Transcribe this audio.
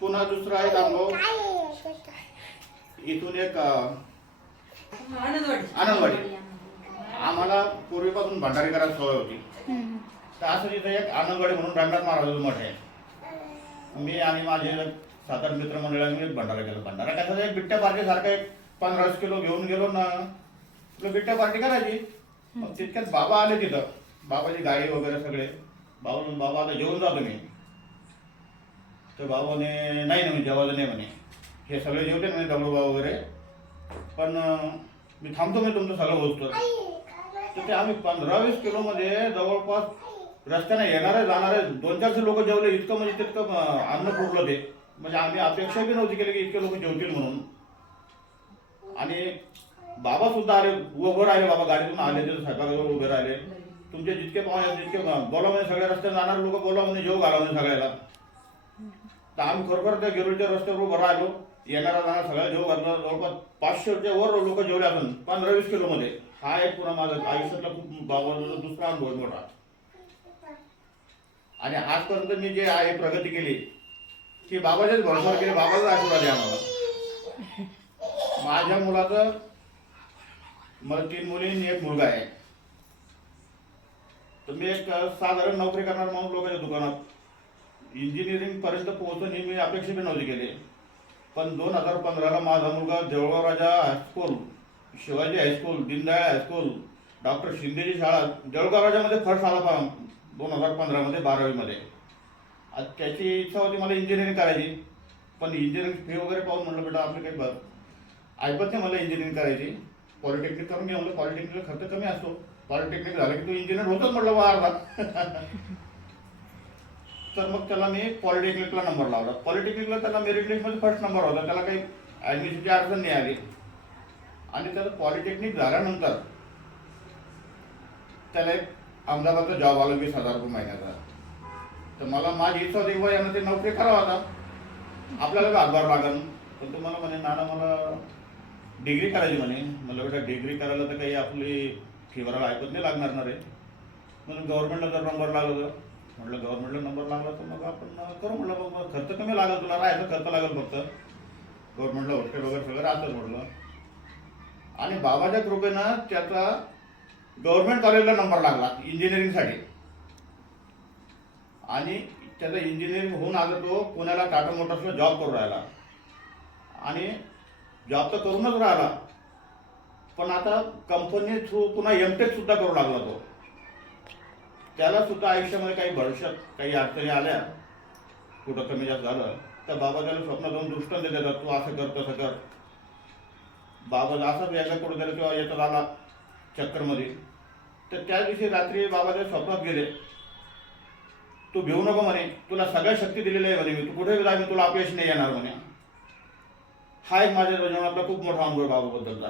पुन्हा दुसरा एक अनुभव इथून एक आनंदवाडी आम्हाला पूर्वीपासून भंडारी करायची सवय होती. तर असं तिथे एक आनंदवाडी म्हणून रंगनाथ महाराजाचं मठ आहे. मी आणि माझे 7-8 मित्रमंडळांनी एक भंडारा केला. भंडारा कसा एक बिट्ट्या पार्टी सारखा एक 15 किलो घेऊन गेलो ना, बिट्ट्या पार्टी करायची. मग तितक्यात बाबा आले तिथं, बाबाची गाडी वगैरे सगळे. बाबा आता जेवून जातो मी. तर बाबाने नाही म्हणे, जेवायला नाही म्हणे, हे सगळे जेवते म्हणे दगडूबा वगैरे, पण मी थांबतो मी तुमचं सगळं बोलतो. तर ते आम्ही 15-20 किलोमध्ये जवळपास रस्त्याने येणारे जाणारे 200-400 लोक जेवले. इतकं म्हणजे तितकं अन्न पुरलं ते. म्हणजे आम्ही अपेक्षा बी नव्हती केली की इतके लोक जेवतील म्हणून. आणि बाबा सुद्धा आले, उभं राहिले. बाबा गाडीतून आले, ते स्वयंपाकाजवळ उभे राहिले. तुमचे जितके पाहुणे जितके बोला म्हणे, सगळ्या रस्त्याने जाणारे लोक बोला म्हणे, जेव घाला म्हणे सगळ्याला. तर आम्ही खरोखर त्या गिरोळीच्या रस्त्यावर उभं राहिलो. येणारा जाणार सगळ्या जेव घातला. जवळपास 500च्या वर लोक जेवले असून 15-20 किलोमध्ये. हा एक पुन्हा माझा आयुष्यातला खूप बाबाचा दुसरा अनुभव मोठा. आणि आजपर्यंत मी जे आहे प्रगती केली की बाबाच्याच भरोशावर केली. बाबाचा आशीर्वाद आहे आम्हाला. माझ्या मुलाचं, मला 3 मुली आणि 1 मुलगा आहे. तर मी एक साधारण नोकरी करणार म्हणून लोकांच्या दुकानात इंजिनिअरिंग पर्यंत पोहोचून ही मी अपेक्षा बी नव्हती केली. पण 2015ला माझा मुलगा Jalgaon Raja high school, Shivaji high school, Deendayal high school, doctor शिंदेची शाळा जळगाव राजामध्ये फर्स्ट आला 2015मध्ये 12वीमध्ये. त्याची इच्छा होती मला इंजिनिअरिंग करायची. पण इंजिनिअरिंग फी वगैरे पाहून म्हटलं बेटा आपलं काही ऐकत नाही, मला इंजिनिअरिंग करायची. पॉलिटेक्निक करून घ्या म्हणलं. पॉलिटेक्निकला खर्च कमी असतो. पॉलिटेक्निक झालं की तू इंजिनियर होतच म्हटलं वारला. तर मग त्याला मी पॉलिटेक्निकला नंबर लावला. पॉलिटेक्निकला त्याला मेरिट लिस्टमध्ये फर्स्ट नंबर होता. त्याला काही ॲडमिशनची अडचण नाही आली. आणि त्याचं पॉलिटेक्निक झाल्यानंतर त्याला एक अहमदाबादचा जॉब आला 20,000 रुपये महिन्याचा. तर मला माझी इच्छा होती की यानं ते नोकरी करावं. आता आपल्याला हातभार लागेल. पण तुम्हाला म्हणे नाना मला डिग्री करायची म्हणे. मला बेटा डिग्री करायला तर काही आपली फी भरायला ऐकत नाही लागणार ना रे. म्हणून गव्हर्नमेंटला जर नंबर लागला, म्हटलं गव्हर्नमेंटला नंबर लागला तर मग आपण करू. म्हटलं मग खर्च कमी लागेल, तुला राहायचा खर्च लागेल फक्त. गव्हर्नमेंटला हॉस्टेल वगैरे सगळं राहतं म्हटलं. आणि बाबाच्या कृपेनं त्याचा गव्हर्नमेंट कॉलेजला नंबर लागला इंजिनिअरिंगसाठी. आणि त्याचा इंजिनिअरिंग होऊन आला तो पुण्याला टाटा मोटर्सला जॉब करून राहिला. आणि जॉब तर करूनच राहिला, पण आता कंपनी थ्रू पुन्हा एमटेक सुद्धा करू लागला तो. त्याला सुद्धा आयुष्यामध्ये काही भविष्यात काही अडचणी आल्या, कुठं कमी जास्त झालं तर बाबा त्याला स्वप्न जाऊन दृष्टांत देतात, तू असं कर तसं कर. बाबा असाच यायला कुठं किंवा येतात आला चक्करमध्ये. तर त्या दिवशी रात्री बाबा त्या स्वप्नात गेले. तू भिवू नको म्हणे, तुला सगळ्या शक्ती दिलेल्या आहे म्हणे, मी तू कुठे जाय मी तुला अपयश नाही येणार म्हणे. हा एक माझ्या जीवनातला खूप मोठा अनुभव बाबाबद्दलचा.